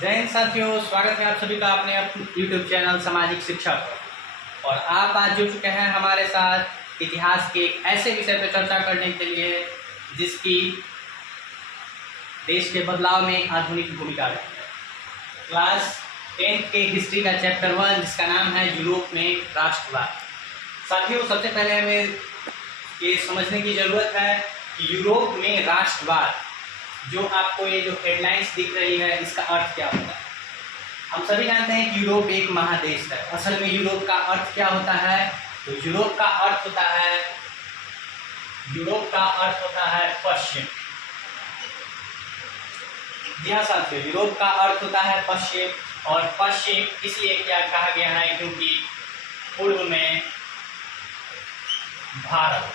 जय हिंद साथियों, स्वागत है आप सभी का अपने YouTube चैनल सामाजिक शिक्षा पर। और आप आज जुड़ चुके हैं हमारे साथ इतिहास के एक ऐसे विषय पर चर्चा करने के लिए जिसकी देश के बदलाव में आधुनिक भूमिका रही है। क्लास 10th के हिस्ट्री का चैप्टर 1 जिसका नाम है यूरोप में राष्ट्रवाद। साथियों, सबसे पहले हमें ये समझने की ज़रूरत है कि यूरोप में राष्ट्रवाद, जो आपको ये जो हेडलाइंस दिख रही है, इसका अर्थ क्या होता है। हम सभी जानते हैं कि यूरोप एक महादेश है। असल में यूरोप का अर्थ क्या होता है? तो यूरोप का अर्थ होता है पश्चिम। जी हाँ साथियों, यूरोप का अर्थ होता है पश्चिम। और पश्चिम इसलिए क्या कहा गया है क्योंकि पूर्व में भारत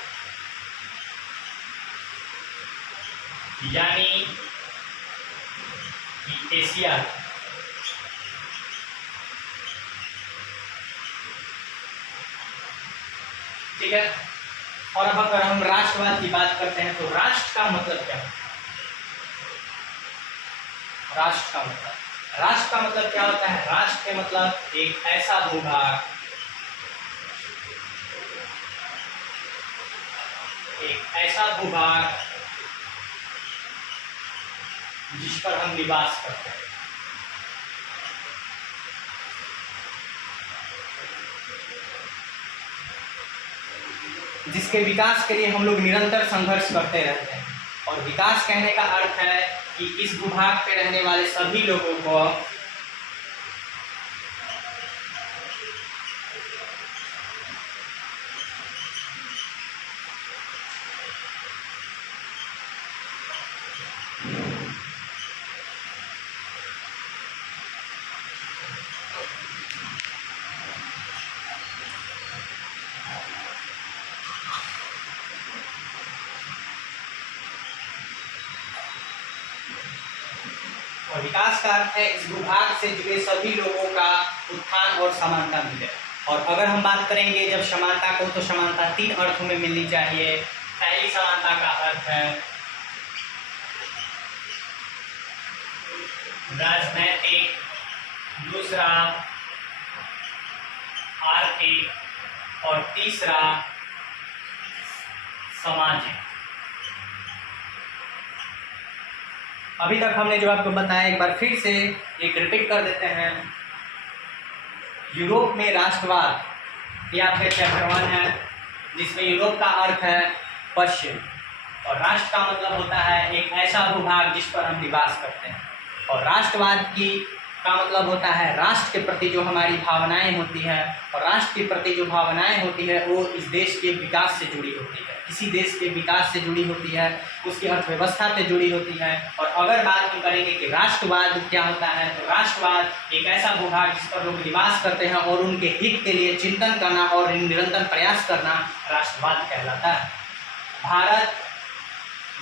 यानी एशिया, ठीक है। और अब अगर हम राष्ट्रवाद की बात करते हैं तो राष्ट्र का मतलब क्या है? राष्ट्र का मतलब क्या होता है? राष्ट्र के मतलब एक ऐसा भूभाग जिस पर हम निवास करते हैं। जिसके विकास के लिए हम लोग निरंतर संघर्ष करते रहते हैं। और विकास कहने का अर्थ है कि इस भूभाग पे रहने वाले सभी लोगों को और विकास का अर्थ है इस भूभाग से जुड़े सभी लोगों का उत्थान और समानता मिले। और अगर हम बात करेंगे जब समानता को, तो समानता 3 अर्थों में मिलनी चाहिए। पहली समानता का अर्थ है राजनैतिक, दूसरा आर्थिक और तीसरा सामाजिक। अभी तक हमने जो आपको बताया, एक बार फिर से एक रिपीट कर देते हैं। यूरोप में राष्ट्रवाद, ये आपके चैप्टर 1 है, जिसमें यूरोप का अर्थ है पश्चिम और राष्ट्र का मतलब होता है एक ऐसा भूभाग जिस पर हम निवास करते हैं। और राष्ट्रवाद का मतलब होता है राष्ट्र के प्रति जो हमारी भावनाएं होती हैं, और राष्ट्र के प्रति जो भावनाएं होती है वो इस देश के विकास से जुड़ी होती है, किसी देश के विकास से जुड़ी होती है, उसकी अर्थव्यवस्था से जुड़ी होती है। और अगर बात हम करेंगे कि राष्ट्रवाद क्या होता है, तो राष्ट्रवाद एक ऐसा भूभाग जिस पर लोग निवास करते हैं और उनके हित के लिए चिंतन करना और निरंतर प्रयास करना राष्ट्रवाद कहलाता है। भारत,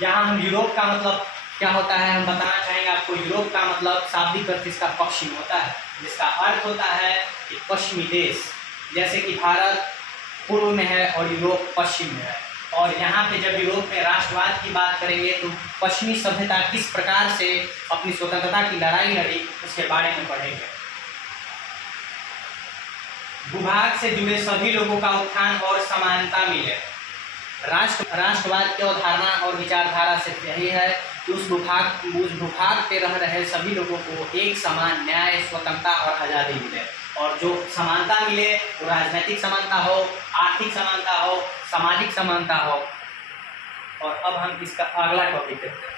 यहाँ हम यूरोप का मतलब क्या होता है हम बताना चाहेंगे आपको। यूरोप का मतलब शाब्दिक अर्थ इसका पश्चिम होता है, जिसका अर्थ होता है कि पश्चिमी देश। जैसे कि भारत पूर्व में है और यूरोप पश्चिम में है। और यहाँ पे जब यूरोप में राष्ट्रवाद की बात करेंगे तो पश्चिमी सभ्यता किस प्रकार से अपनी स्वतंत्रता की लड़ाई लड़ी, उसके बारे में पढ़ेंगे। भूभाग से जुड़े सभी लोगों का उत्थान और समानता मिले। राष्ट्रवाद की अवधारणा और विचारधारा से यही है कि उस भूभाग पे रह रहे सभी लोगों को एक समान न्याय, स्वतंत्रता और आज़ादी मिले। और जो समानता मिले वो राजनीतिक समानता हो, आर्थिक समानता हो, सामाजिक समानता हो। और अब हम इसका अगला टॉपिक देखते हैं।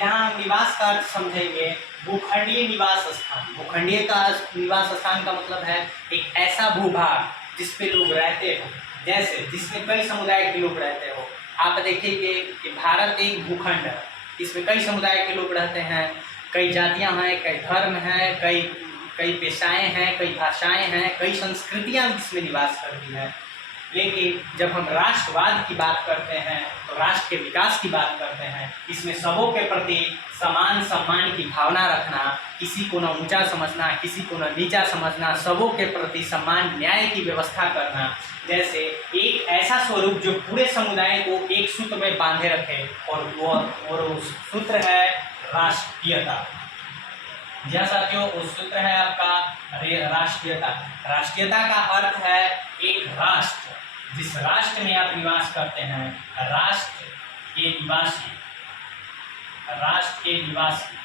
यहाँ हम निवास का अर्थ समझेंगे भूखंडीय निवास स्थान। भूखंडीय का निवास स्थान का मतलब है एक ऐसा भूभाग जिस पे लोग रहते हो, जैसे जिसमें कई समुदाय के लोग रहते हो। आप देखेंगे कि भारत एक भूखंड है, इसमें कई समुदाय के लोग रहते हैं, कई जातियां हैं, कई धर्म हैं, कई पेशाएं हैं, कई भाषाएं हैं, कई संस्कृतियां इसमें निवास करती हैं। लेकिन जब हम राष्ट्रवाद की बात करते हैं तो राष्ट्र के विकास की बात करते हैं, इसमें सबों के प्रति समान सम्मान की भावना रखना, किसी को न ऊंचा समझना, किसी को न नीचा समझना, सबों के प्रति समान न्याय की व्यवस्था करना। जैसे एक ऐसा स्वरूप जो पूरे समुदाय को एक सूत्र में बांधे रखे, और वो सूत्र है राष्ट्रीयता। यह साथियों उस सूत्र है आपका राष्ट्रीयता। राष्ट्रीयता का अर्थ है एक राष्ट्र, जिस राष्ट्र में आप निवास करते हैं, राष्ट्र के निवासी, राष्ट्र के निवासी।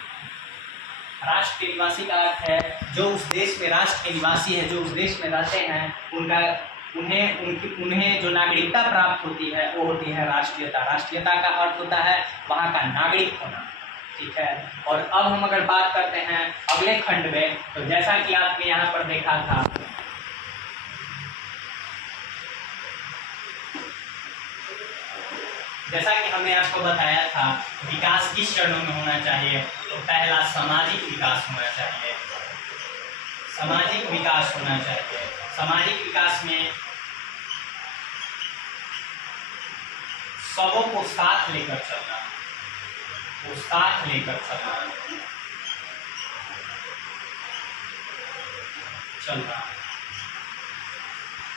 राष्ट्र के निवासी का अर्थ है जो उस देश में राष्ट्र के निवासी है, जो उस देश में रहते हैं, उन्हें जो नागरिकता प्राप्त होती है वो होती है राष्ट्रीयता। राष्ट्रीयता का अर्थ होता है वहाँ का नागरिक होना। ठीक है। और अब हम अगर बात करते हैं अगले खंड में, तो जैसा कि आपने यहाँ पर देखा था, जैसा कि हमने आपको बताया था विकास किस चरणों में होना चाहिए, तो पहला सामाजिक विकास होना चाहिए, सामाजिक विकास होना चाहिए। सामाजिक विकास में सबों को साथ लेकर चलना, वो साथ लेकर चलना।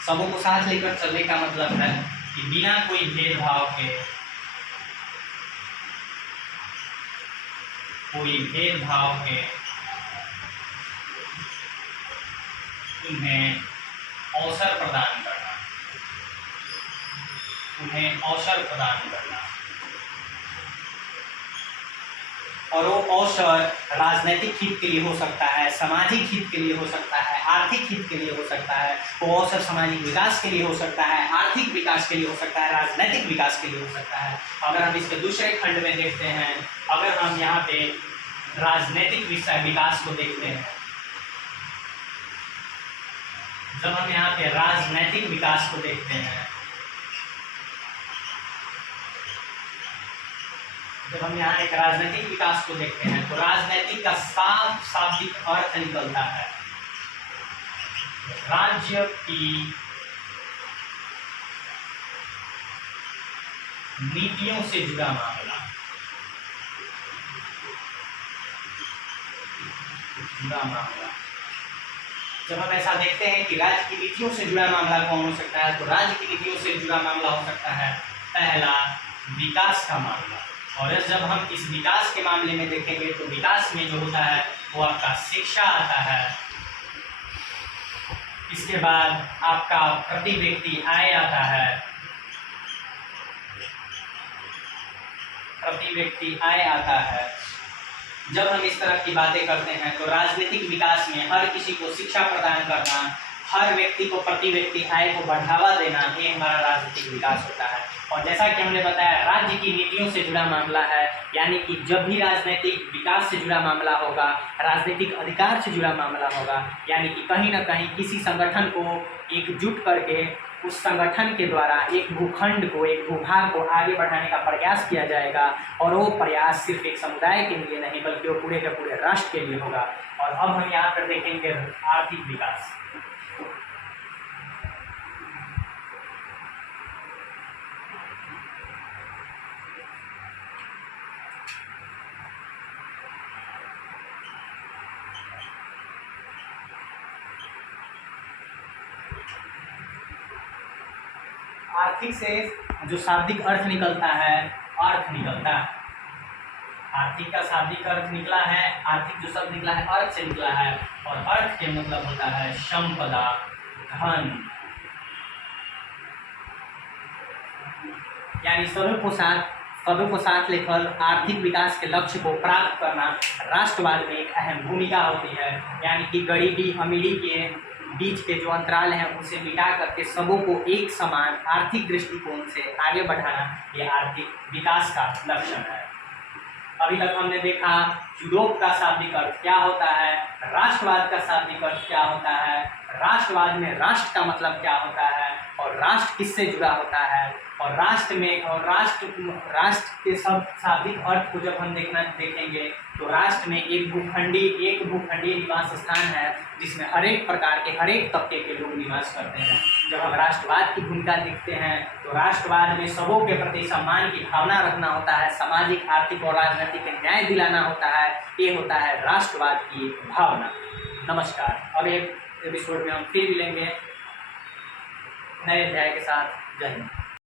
सबों को साथ लेकर चलने का मतलब है कि बिना कोई भेदभाव के, उन्हें अवसर प्रदान करना, और वो अवसर राजनीतिक हित के लिए हो सकता है, सामाजिक हित के लिए हो सकता है, आर्थिक हित के लिए हो सकता है। वो अवसर सामाजिक विकास के लिए हो सकता है, आर्थिक विकास के लिए हो सकता है, राजनीतिक विकास के लिए हो सकता है। अगर हम इसके दूसरे खंड में देखते हैं, अगर हम यहाँ पे राजनीतिक विकास को देखते हैं, जब हम यहाँ पे राजनीतिक विकास को देखते हैं, जब हम यहाँ एक राजनीतिक विकास को देखते हैं, तो राजनीतिक का साफ शाब्दिक अर्थ निकलता है राज्य की नीतियों से जुड़ा मामला, जब हम ऐसा देखते हैं कि राज्य की नीतियों से जुड़ा मामला कौन हो सकता है, तो राज्य की नीतियों से जुड़ा मामला हो सकता है पहला विकास का मामला। और जब हम इस विकास के मामले में देखेंगे, तो विकास में जो होता है वो आपका शिक्षा आता है, इसके बाद आपका प्रति व्यक्ति आय आता है, प्रति व्यक्ति आय आता है। जब हम इस तरह की बातें करते हैं, तो राजनीतिक विकास में हर किसी को शिक्षा प्रदान करना, हर व्यक्ति को प्रति व्यक्ति आय को बढ़ावा देना, ये हमारा राजनीतिक विकास होता है। और जैसा कि हमने बताया, राज्य की नीतियों से जुड़ा मामला है, यानी कि जब भी राजनीतिक विकास से जुड़ा मामला होगा, राजनीतिक अधिकार से जुड़ा मामला होगा, यानी कि कहीं ना कहीं किसी संगठन को एकजुट करके उस संगठन के द्वारा एक भूखंड को, एक भूभाग को आगे बढ़ाने का प्रयास किया जाएगा। और वो प्रयास सिर्फ एक समुदाय के लिए नहीं, बल्कि वो पूरे के पूरे राष्ट्र के लिए होगा। और अब हम यहाँ पर देखेंगे आर्थिक विकास। आर्थिक से जो शाब्दिक अर्थ निकलता है, अर्थ निकलता है। आर्थिक का शाब्दिक अर्थ निकला है, आर्थिक जो शब्द निकला है अर्थ से निकला है, और अर्थ के मतलब होता है संपदा, धन, यानी सबों को साथ लेकर आर्थिक विकास के लक्ष्य को प्राप्त करना राष्ट्रवाद में एक अहम भूमिका होती है। यानी कि गरीबी अमीरी के बीच के जो अंतराल हैं उसे मिटा करके सबों को एक समान आर्थिक दृष्टिकोण से आगे बढ़ाना, ये आर्थिक विकास का लक्षण है। अभी तक हमने देखा यूरोप का शाब्दिक अर्थ क्या होता है, राष्ट्रवाद का शाब्दिक अर्थ क्या होता है, राष्ट्रवाद में राष्ट्र का मतलब क्या होता है, और राष्ट्र किससे जुड़ा होता है, और राष्ट्र के सब शाब्दिक अर्थ को जब हम देखेंगे, तो राष्ट्र में एक भूखंडीय निवास स्थान है, जिसमें हर एक प्रकार के, हर एक तबके के लोग निवास करते हैं। जब हम राष्ट्रवाद की भूमिका देखते हैं, तो राष्ट्रवाद में सबों के प्रति सम्मान की भावना रखना होता है, सामाजिक, आर्थिक और राजनीतिक न्याय दिलाना होता है। ये होता है राष्ट्रवाद की भावना। नमस्कार। अगले एपिसोड में हम फिर मिलेंगे नए अध्याय के साथ। जय हिंद।